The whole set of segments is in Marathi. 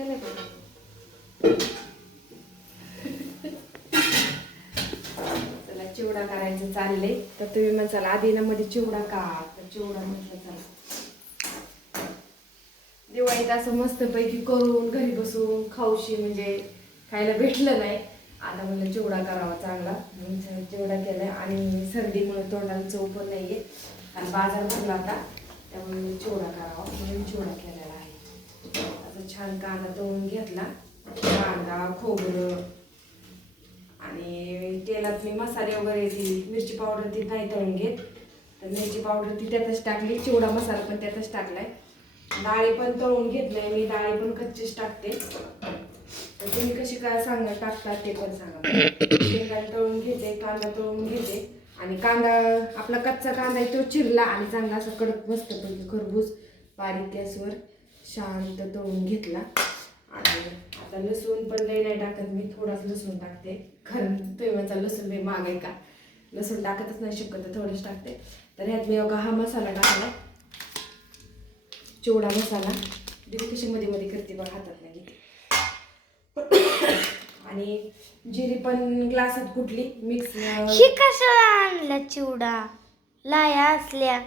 केलं चला चिवडा करायचं चालले तर तुम्ही म्हणाल आधी ना मध्ये चिवडा का चिवडा म्हटलं चला. दिवाळीत असं मस्तपैकी करून घरी बसून खाऊशी म्हणजे खायला भेटलं नाही. आता म्हणलं चिवडा करावा चांगला. म्हणून चिवडा केला आणि सर्दीमुळे तोंडाला चव पण नाही आणि बाजार भरला होता त्यामुळे चिवडा करावा म्हणून चिवडा केलेला छान कांदा तळून घेतला. कांदा खोबरं आणि तेलात मी मसाले वगैरे ती मिरची पावडर ती नाही तळून घेत. तर मिरची पावडर ती त्यातच टाकली. चिवडा मसाला पण त्यातच टाकलाय. डाळी पण तळून घेतलंय. मी डाळी पण कच्चीच टाकते. तर तुम्ही कशी काय सांगा टाकता ते पण सांगा. शेंगा तळून घेते कांदा तळून घेते. आणि कांदा आपला कच्चा कांदा आहे तो चिरला आणि चांगला असा कडक मस्तपैकी खरबूज बारीक गॅसवर शांत तळून घेतला. आणि आता लसूण पण लई नाही टाकत मी थोडाच लसूण टाकते. कारण तुम्ही लसूण मी माग आहे का? लसूण टाकतच नाही शक्यतो थोडंच टाकते. तर ह्यात मी अगा हा मसाला टाकला. चिवडा मसाला. दिली कशी मध्ये मध्ये करते बघा हातात नाही आणि जिरी पण ग्लासात कुठली? मिक्स ही कशाला चिवडा? लाया असल्या.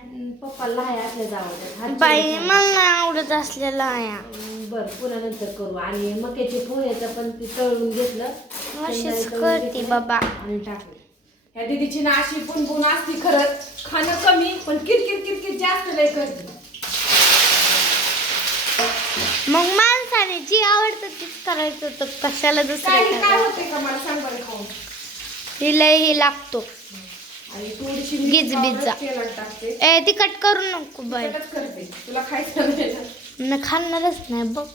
पप्पा लहाय असल्या जावं बाई मला नाही आवडत असल्या लाया. बर पुन्हा नंतर करू. आणि मक्याचे पोह्याचं पण ते तळून घेतलं. अशीच करते बाबा. आणि टाकले. ह्या दीदीची ना अशी बुणबुण असती खरंच. खाणं कमी पण किरकिर किरकिर जास्त लय करते. मग माणसाने जी आवडतं तीच करायचं होतं. कशाला दुसरं काय? होते का मला सांग बरं खाऊन? ही लागतो. आणि थोडीशी गिज मिरची बिज्जा. powder तेलात टाकते. ए तिखट करू नको बाई. तिखटच करते. तुला खायचं ना. खाणारच नाही बघ.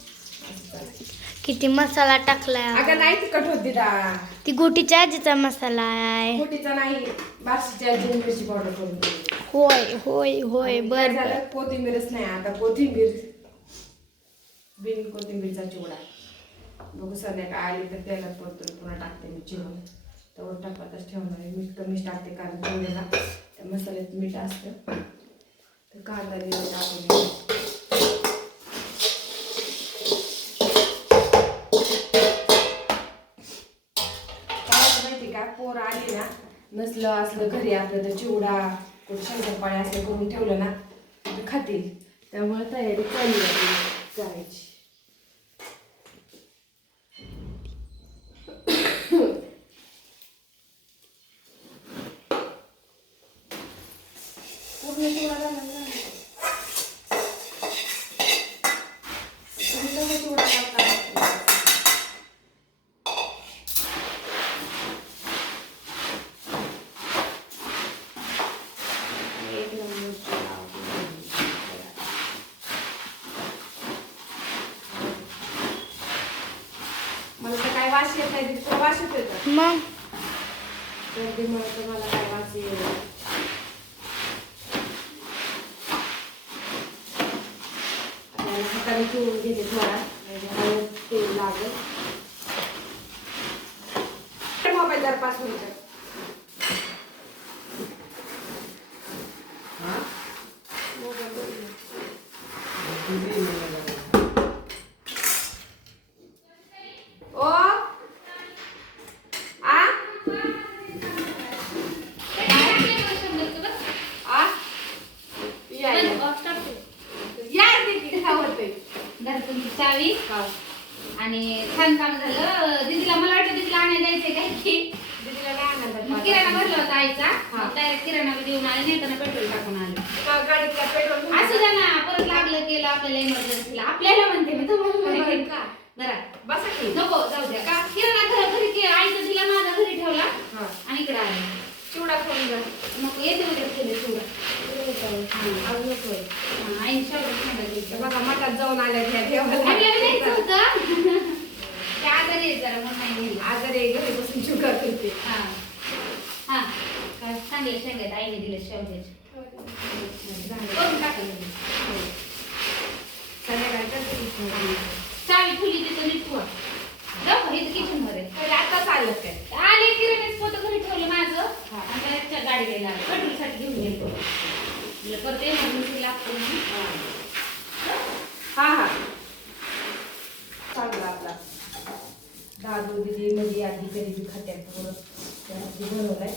किती मसाला टाकलाय अगं नाही तिखट होती डाळ ती गोटीच्या आजीचा मसाला आहे. मोठीचा नाही बारशीच्या आजीने मिरची पावडर करून दिली. होय होय होय बर कोथिंबीरच नाही आता कोथिंबीर बिन कोथिंबीरचा चिवडा. बघू संध्याकाळ आली तर तेलात परतून पुन्हा टाकते मी चिवडा तर टाकतच ठेवणार आहे. मीठ कमीच टाकते कारण चिवड्याला त्या मसाल्यात मीठ असतं. तर कांदा लिहिलं टाकून माहिती का? पोर आली ना नसलं असलं घरी आपलं तर चिवडा कुठं शंकरपाळे असं करून ठेवलं ना तर खातील. त्यामुळे तयारी चालली आहे. करायची पूर्ण चिवडा झाला ना? तुम्ही कसं चिवडा करता? एक नंबर चिवडा आवडतो. मला तर काय वास येत नाही तुला वास येतोय. का मग? गर्दीमुळे तर मला काय वास येईल आपल्याला सकाळी चिवून घेते थोडा. म्हणजे हळद तेल लागेल. मोबाईल जर पाच मिनिटं घरातून चावी. आणि छान काम झालं. दीदीला मला वाटतं दीदीला आणायला जायचंय काय की दीदीला काय किराणा भरला होता आईचा. हा. डायरेक्ट किराणा बी देऊन आले नेताना पेट्रोल टाकून आले. असं ना परत लागलं केलं आपल्याला इमर्जन्सीला आपल्याला म्हणते मी तुम्हाला नाही. बसा नको जाऊ द्या. का? किराणा घर घरी के- आईचा दिला माझा घरी ठेवला हा आणि इकडे आले चिवडा खाऊन जा मग येते उद्या केले थोडं बघा मठात जाऊन आल्या घ्या देवाला आजारी आहे जरा नेलं. आजारी घरी बसून चिवडा करते हा हा चांगले शेंगात आईने दिले शेवग्याचे करून टाकलं त्याला कटोरीसाठी घेऊन घेतो तिला परत एमर्जन्सी लागते हा. हां चांगला आपला. दहा दोन दिली म्हणजे आधी कधी खात्यात परत बनवलाय.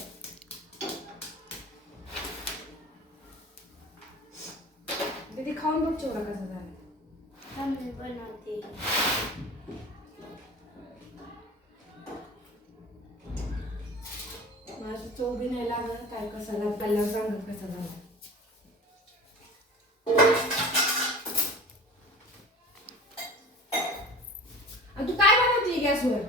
दीदी खाऊन बघ चोरा कसा झाला बनवते. माझं चव बी नाही लागत काय कसा लागला पहिला सांगत कसा झाला. तू काय बनवते गॅसवर?